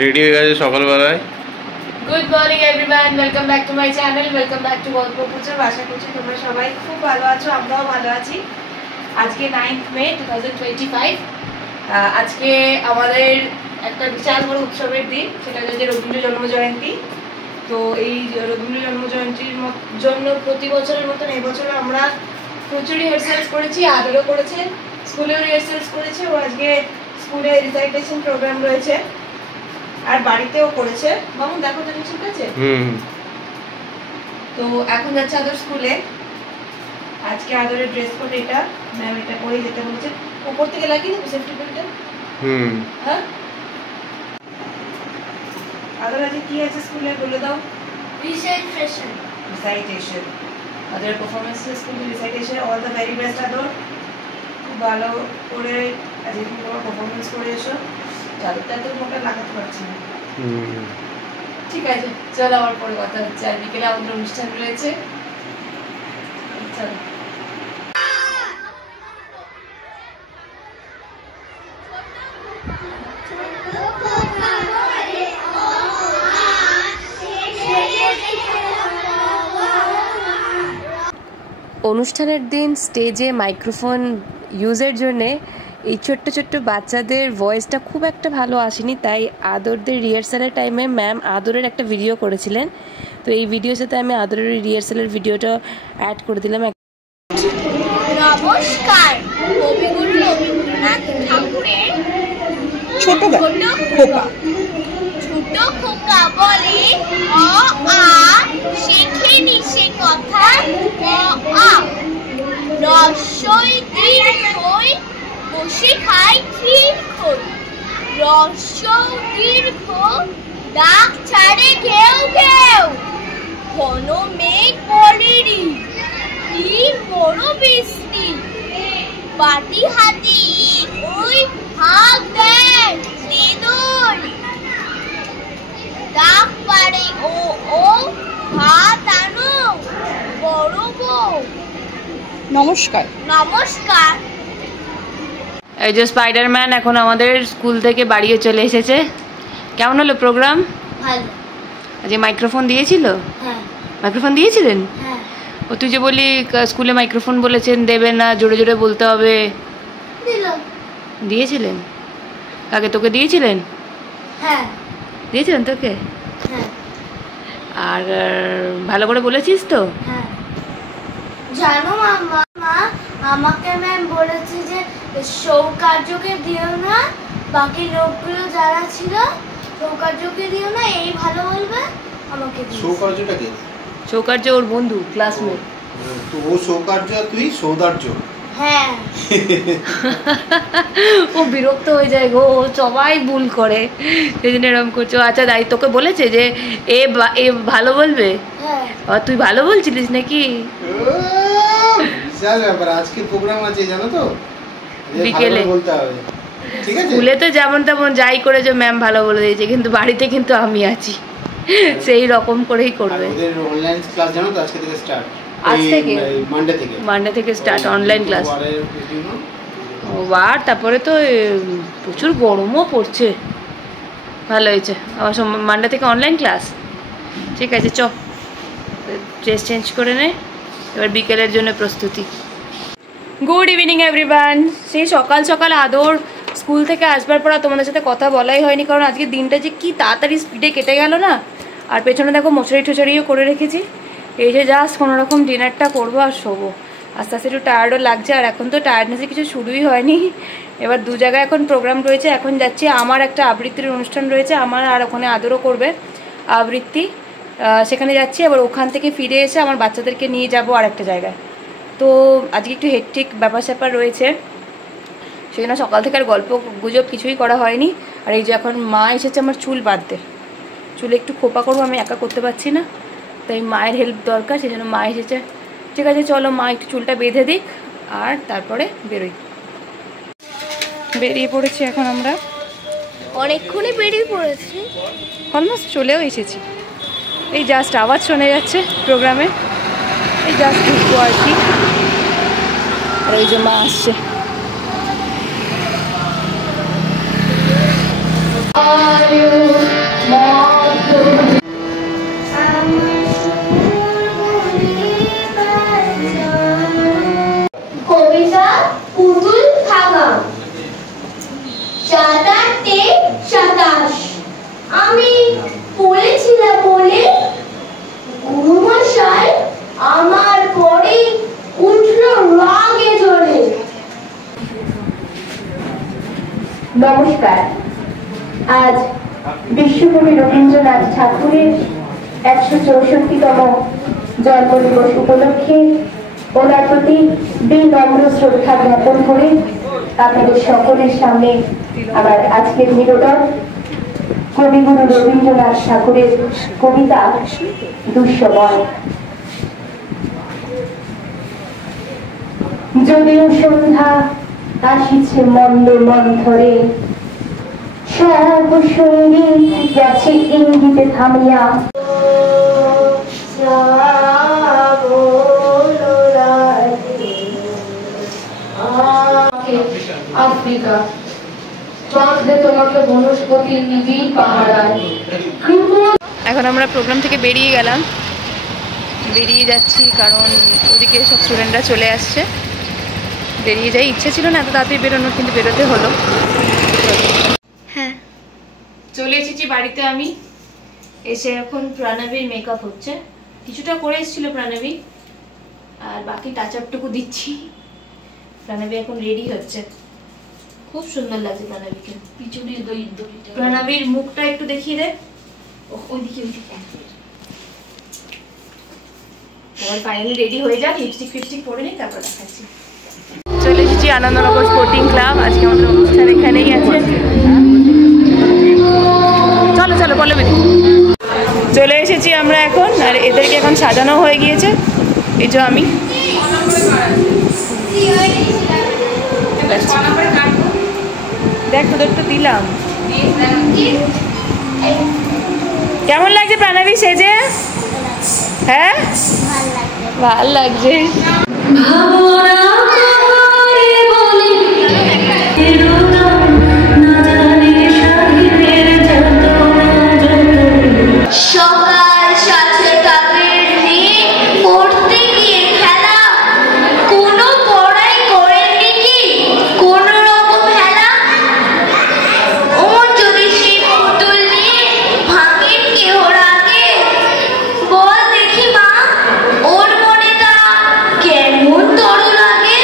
Ready হয়ে গেছে সকালবেলায়। Good morning everyone, welcome back to my channel, welcome back to গল্প পুজোর। আশা করছি তোমরা সবাই খুব ভালো আছো, আমরাও ভালো আছি। আজকে 9th মে 2025। আজকে আমাদের একটা বিশাল বড় উৎসবের দিন, সেটা হচ্ছে রবীন্দ্র জন্মজয়ন্তী। তো এই রবীন্দ্র জন্মজয়ন্তীর জন্য প্রতি বছরের মতন এবছরও আমরা প্রচুর রিহার্সালস করেছি, আদরও করেছে, স্কুলেও রিহার্সালস করেছে। ও আজকে স্কুলে রিসাইটেশন প্রোগ্রাম রয়েছে আর বাড়িতেও করেছে। মামু দেখো তো ঠিক আছে। তো এখন যাচ্ছে আদর স্কুলে। আজকে আদরের ড্রেস কোড এটা, ম্যাম এটা পরে যেতে বলছে। উপর থেকে লাগিয়ে দেবো সেফটি বেল্টটা। হ্যাঁ আদর আজকে কি আছে স্কুলে বলে দাও। রিসাইটেশন। আদরের পারফরমেন্স স্কুলে recitation. All the very best আদর, খুব ভালো করে আজকে তুমি তোমার পারফরমেন্স করে এসো। চাদরটা তো মোটা লাগাতে পারছি না। ঠিক আছে, চলো আমার পরে কথা হচ্ছে। আর বিকেলে আমাদের অনুষ্ঠান রয়েছে। চলো। অনুষ্ঠানের দিন স্টেজে মাইক্রোফোন ইউজের জন্যে এই ছোট্ট ছোট্ট বাচ্চাদের ভয়েসটা খুব একটা ভালো আসেনি, তাই আদরদের রিহার্সালের টাইমে ম্যাম আদরের একটা ভিডিও করেছিলেন। তো এই ভিডিওর সাথে আমি আদরের রিহার্সালের ভিডিওটা অ্যাড করে দিলাম। নমস্কার। কবিগুরু রবীন্দ্রনাথ ঠাকুরের ছোট খোকা বলে অ আ শেখেনি সে কথা অ আ। রস্বই দীর্ঘই বসে খাই ক্ষীর খই। রস্বই দীর্ঘ ডাক ছাড়ে ঘেউ ঘেউ। ঘন মেঘ পড়েরি কি বড় বৃষ্টি। বাটি হাতি ওই ভাগ দেয় দেদর। ডাক পারে ও ও ভাত আনো বড় বউ। নমস্কার। নমস্কার। এই যে স্পাইডারম্যান এখন আমাদের স্কুল থেকে বাড়িও চলে এসেছে। কেমন হলো প্রোগ্রাম? ভালো। আজকে মাইক্রোফোন দিয়েছিল? হ্যাঁ। মাইক্রোফোন দিয়েছিলেন? হ্যাঁ। ও তুই যে বলি স্কুলে মাইক্রোফোন বলেছেন দেবে না, জোরে জোরে বলতে হবে। দিলাম। দিয়েছিলেন? কাকে, তোকে দিয়েছিলেন? হ্যাঁ। দিয়েছিলেন তোকে? হ্যাঁ। আর ভালো করে বলেছিস তো? হ্যাঁ। জানো মা, আমাকে ম্যাম বলেছে যে সৌকার্যকে দিও না, বাকি লোকগুলো যারা ছিল সৌকার্যকে দিও না, এই ভালো বলবে আমাকে দিও। সৌকার্যটা কে? সৌকার্য ওর বন্ধু, ক্লাসমেট। তো ও সৌকার্য আর তুই সৌদার্য। হ্যাঁ। ও বিরক্ত হয়ে যায় গো, সবাই ভুল করে, সেই জন্য এরকম করছো। আচ্ছা দাই, তোকে বলেছে যে এ ভালো বলবে? হ্যাঁ। আর তুই ভালো বলছিলিস নাকি? বিশাল ব্যাপার। আজকে প্রোগ্রাম আছে জানো তো, বিকেলে বলতে হবে। ঠিক আছে, স্কুলে তো যেমন তেমন যাই করে যে ম্যাম ভালো বলে দিয়েছে, কিন্তু বাড়িতে কিন্তু আমি আছি, সেই রকম করেই করবে। ওদের অনলাইন ক্লাস জানো তো আজকে থেকে স্টার্ট। আজ থেকে মানডে থেকে স্টার্ট অনলাইন ক্লাস। আর তারপরে তো প্রচুর গরমও পড়ছে। ভালো হয়েছে, আবার মানডে থেকে অনলাইন ক্লাস। ঠিক আছে, চ ড্রেস চেঞ্জ করে নে, এবার বিকেলের জন্য প্রস্তুতি। Good evening everyone. সেই সকাল সকাল আদর স্কুল থেকে আসবার পর তোমাদের সাথে কথা বলাই হয়নি, কারণ আজকে দিনটা যে কি তাড়াতাড়ি স্পিডে কেটে গেল না। আর পেছনে দেখো মশারি টশারিও করে রেখেছি। এই যে জাস্ট কোনোরকম ডিনারটা করবো আর শোবো। আস্তে আস্তে একটু টায়ার্ডও লাগছে, আর এখন তো টায়ার্ডনেসে কিছু শুরুই হয়নি। এবার দু জায়গায় এখন প্রোগ্রাম রয়েছে। এখন যাচ্ছি, আমার একটা আবৃত্তির অনুষ্ঠান রয়েছে আমার, আর ওখানে আদরও করবে আবৃত্তি, সেখানে যাচ্ছি। এবার ওখান থেকে ফিরে এসে আমার বাচ্চাদেরকে নিয়ে যাব আর একটা জায়গায়। তো আজকে একটু হেক্টিক ব্যাপার স্যাপার রয়েছে, সেই জন্য সকাল থেকে আর গল্প গুজব কিছুই করা হয়নি। আর এই যে এখন মা এসেছে আমার চুল বাঁধতে, চুলে একটু খোপা করবো, আমি একা করতে পারছি না, তাই মায়ের হেল্প দরকার, সেই জন্য মা এসেছে। ঠিক আছে চলো, মা একটু চুলটা বেঁধে দিক আর তারপরে বেরোই। বেরিয়ে পড়েছি এখন আমরা, অনেকক্ষণই বেরিয়ে পড়েছি, অলমোস্ট চলেও এসেছি। এই জাস্ট আওয়াজ শোনা যাচ্ছে প্রোগ্রামে, এই জাস্ট ঢুকবো আর কি। আর এই যে মা আসছে। Are you নমস্কার। আজ বিশ্বকবি রবীন্দ্রনাথ ঠাকুরের 164তম জন্মদিবস উপলক্ষে ওনার প্রতি বিনম্র শ্রদ্ধা জ্ঞাপন করে আপনাদের সকলের সামনে আমার আজকের নিবেদন কবিগুরু রবীন্দ্রনাথ ঠাকুরের কবিতা দুঃসময়। যদিও সন্ধ্যা আসিছে মন্দ মন্থরে, সব সঙ্গীত গেছে ইঙ্গিতে থামিয়া। আফ্রিকা বাঁধলে তোমাকে বনস্পতির নিবিড় পাহারায়। এখন আমরা প্রোগ্রাম থেকে বেরিয়ে যাচ্ছি, কারণ ওদিকে সব স্টুডেন্টরা চলে আসছে। বেরিয়ে যাই, ইচ্ছে ছিল না এত তাড়াতাড়ি বেরোনোর, কিন্তু বেরোতে হলো। হ্যাঁ, চলে এসেছি বাড়িতে আমি। এসে এখন প্রণবীর মেকআপ হচ্ছে, কিছুটা করে এসেছিল প্রণবী, আর বাকি টাচ আপটুকু দিচ্ছি। প্রণবী এখন রেডি হচ্ছে, খুব সুন্দর লাগছে প্রণবীকে। পিছনের প্রণবীর মুখটা একটু দেখিয়ে দে, ওইদিকে। এবার ফাইনালি রেডি হয়ে যাক, লিপস্টিক পরে নিই, তারপর দেখাচ্ছি। চলে এসেছি আনন্দনগর স্পোর্টিং ক্লাব। আজকে আমাদের অনুষ্ঠান এখানেই আছে। চলো চলো বলো বেদি। চলে এসেছি আমরা এখন, আর এদেরকে এখন সাজানো হয়ে গিয়েছে। এই যে আমি দেখ তোদের তো দিলাম। কেমন লাগছে প্রণবী সেজে? হ্যাঁ, ভাল লাগছে। সকাল সাথে তাদের নিয়ে পড়তে গিয়ে খেলা, কোনো পড়াই করেননি কি কোনো রকম খেলা? ওর যদি সেই পুতুল নিয়ে ভাঙেন কেহ রাগে, বল দেখি মা ওর মনেটা কেমন তর লাগে।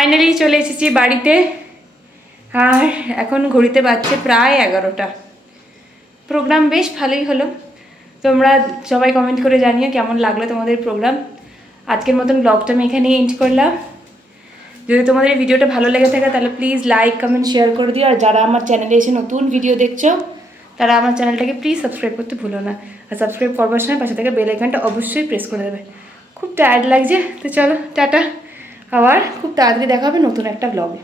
ফাইনালি চলে এসেছি বাড়িতে, আর এখন ঘড়িতে বাজছে প্রায় 11টা। প্রোগ্রাম বেশ ভালোই হলো। তোমরা সবাই কমেন্ট করে জানিও কেমন লাগলো তোমাদের প্রোগ্রাম। আজকের মতন ব্লগটা আমি এখানেই এন্ড করলাম। যদি তোমাদের এই ভিডিওটা ভালো লেগে থাকে তাহলে প্লিজ লাইক কমেন্ট শেয়ার করে দিও। আর যারা আমার চ্যানেলে এসে নতুন ভিডিও দেখছো তারা আমার চ্যানেলটাকে প্লিজ সাবস্ক্রাইব করতে ভুলো না। আর সাবস্ক্রাইব করবার সময় পাশে থেকে বেল আইকনটা অবশ্যই প্রেস করে দেবে। খুব টায়ার্ড লাগছে, তো চলো টাটা, আবার খুব তাড়াতাড়ি দেখা হবে নতুন একটা ব্লগে।